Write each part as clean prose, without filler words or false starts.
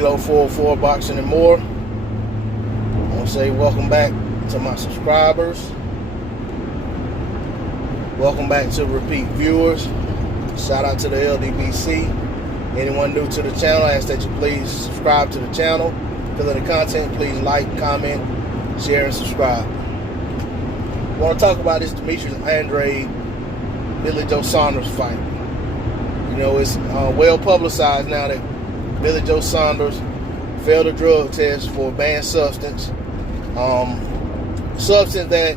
Kilo 404 Boxing and More. I want to say welcome back to my subscribers. Welcome back to repeat viewers. Shout out to the LDBC. Anyone new to the channel, I ask that you please subscribe to the channel. Feeling the content, please like, comment, share, and subscribe. I want to talk about this Demetrius Andrade, Billy Joe Saunders fight. You know, it's well publicized now that Billy Joe Saunders failed a drug test for a banned substance. Substance that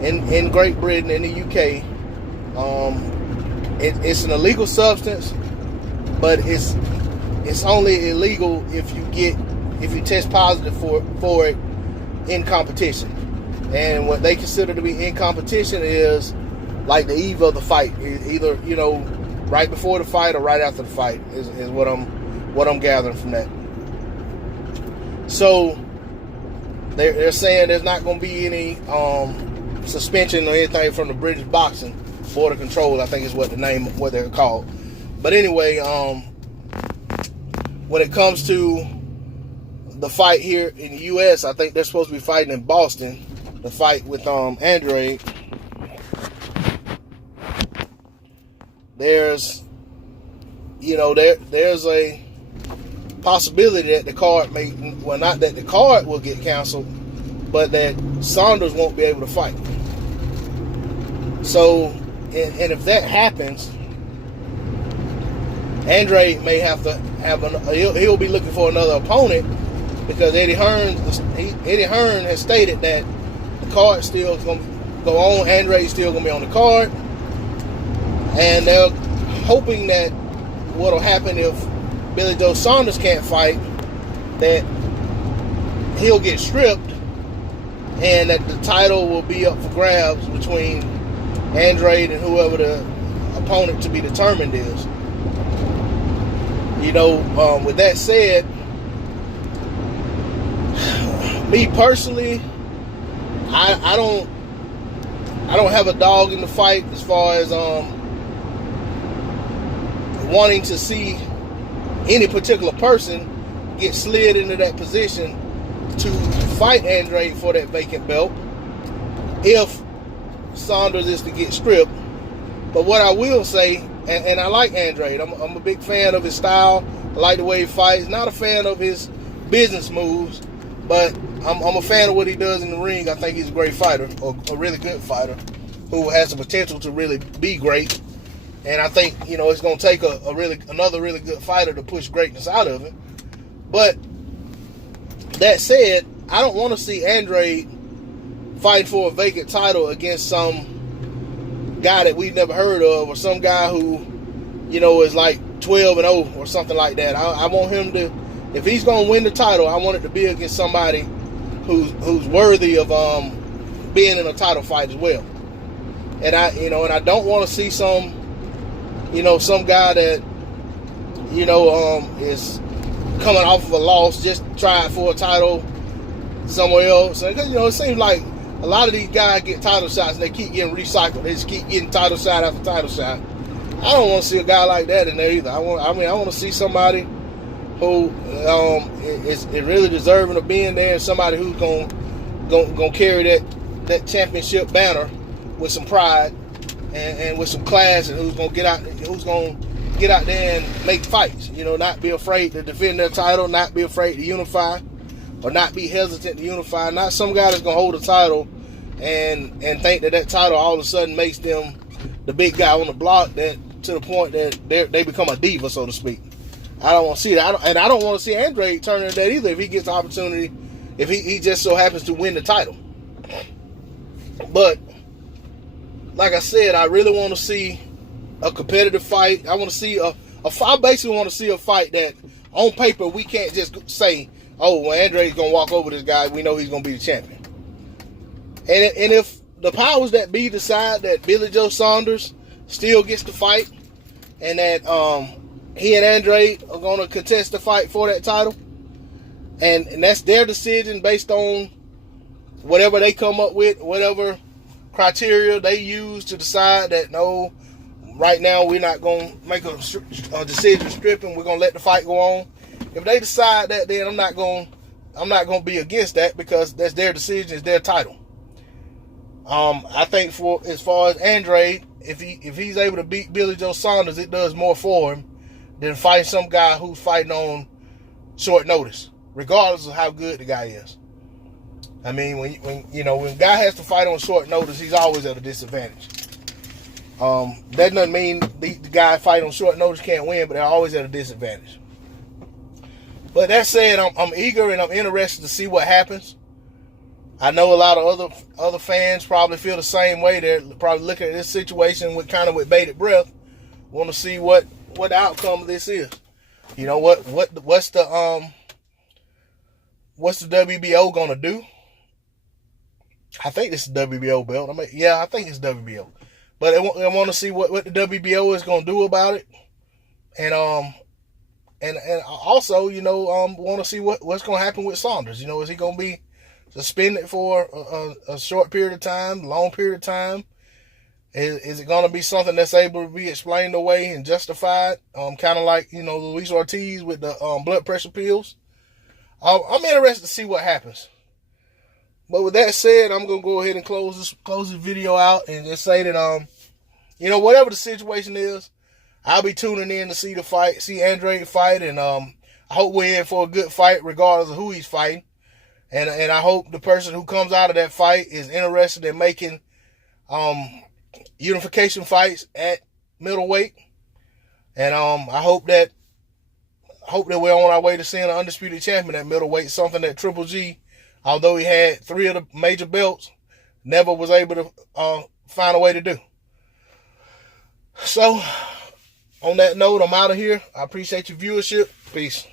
in Great Britain, in the UK, it's an illegal substance, but it's only illegal if you test positive for it in competition. And what they consider to be in competition is like the eve of the fight, either right before the fight or right after the fight is what I'm gathering from that. So they're saying there's not going to be any suspension or anything from the British Boxing Board of Control, I think is what they're called. But anyway, when it comes to the fight here in the U.S., I think they're supposed to be fighting in Boston. The fight with Andrade. There's a possibility that the card not that the card will get canceled, but that Saunders won't be able to fight. So, and if that happens, Andrade may have to he'll be looking for another opponent, because Eddie Hearn has stated that the card still is going to go on. Andrade's still going to be on the card, and they're hoping that what'll happen if Billy Joe Saunders can't fight, that he'll get stripped, and that the title will be up for grabs between Andrade and whoever the opponent to be determined is. With that said, me personally, I don't have a dog in the fight as far as wanting to see any particular person get slid into that position to fight Andrade for that vacant belt if Saunders is to get stripped. But what I will say, and I like Andrade, I'm a big fan of his style. I like the way he fights. Not a fan of his business moves, but I'm a fan of what he does in the ring. I think he's a great fighter, or a really good fighter, who has the potential to really be great. And I think, it's going to take another really good fighter to push greatness out of him. But that said, I don't want to see Andrade fighting for a vacant title against some guy that we've never heard of, or some guy who, is like 12-0 or something like that. I want him to, if he's going to win the title, I want it to be against somebody who's worthy of being in a title fight as well. And I don't want to see some guy that, is coming off of a loss, just trying for a title somewhere else. Because, it seems like a lot of these guys get title shots and they keep getting recycled. They just keep getting title shot after title shot. I don't want to see a guy like that in there either. I want to see somebody who is really deserving of being there, and somebody who's gonna carry that championship banner with some pride and with some class, and who's gonna get out there and make fights. Not be afraid to defend their title, not be afraid to unify, or not be hesitant to unify. Not some guy that's gonna hold a title and think that title all of a sudden makes them the big guy on the block, that to the point that they become a diva, so to speak. I don't want to see that, and I don't want to see Andrade turn into that either if he gets the opportunity, if he just so happens to win the title. But like I said, I really want to see a competitive fight. I want to see I basically want to see a fight that on paper we can't just say, oh, well, Andrade's gonna walk over this guy, we know he's gonna be the champion. And if the powers that be decide that Billy Joe Saunders still gets the fight, and that he and Andrade are going to contest the fight for that title, and that's their decision based on whatever they come up with, whatever criteria they use to decide that, no, right now we're not going to make a decision stripping, we're going to let the fight go on. if they decide that, then I'm not gonna be against that, because that's their decision, it's their title. I think for as far as Andrade, if he's able to beat Billy Joe Saunders, it does more for him than fighting some guy who's fighting on short notice, regardless of how good the guy is. I mean, when a guy has to fight on short notice, he's always at a disadvantage. That doesn't mean the guy fighting on short notice can't win, but they're always at a disadvantage. But that said, I'm eager and I'm interested to see what happens. I know a lot of other fans probably feel the same way. They're probably looking at this situation with bated breath, want to see what the outcome of this is. You know, what's the WBO gonna do? I think this is the WBO belt. I think it's WBO. But I want to see what the WBO is gonna do about it, and also, want to see what's gonna happen with Saunders. Is he gonna be suspended for a short period of time, long period of time? Is it going to be something that's able to be explained away and justified? Kind of like, Luis Ortiz with the blood pressure pills. I'm interested to see what happens. But with that said, I'm going to go ahead and close this video out and just say that, whatever the situation is, I'll be tuning in to see Andrade fight, and I hope we're in for a good fight regardless of who he's fighting. And I hope the person who comes out of that fight is interested in making unification fights at middleweight. And I hope that we're on our way to seeing an undisputed champion at middleweight, something that Triple G, although he had 3 of the major belts, never was able to find a way to do. So, on that note, I'm out of here. I appreciate your viewership. Peace.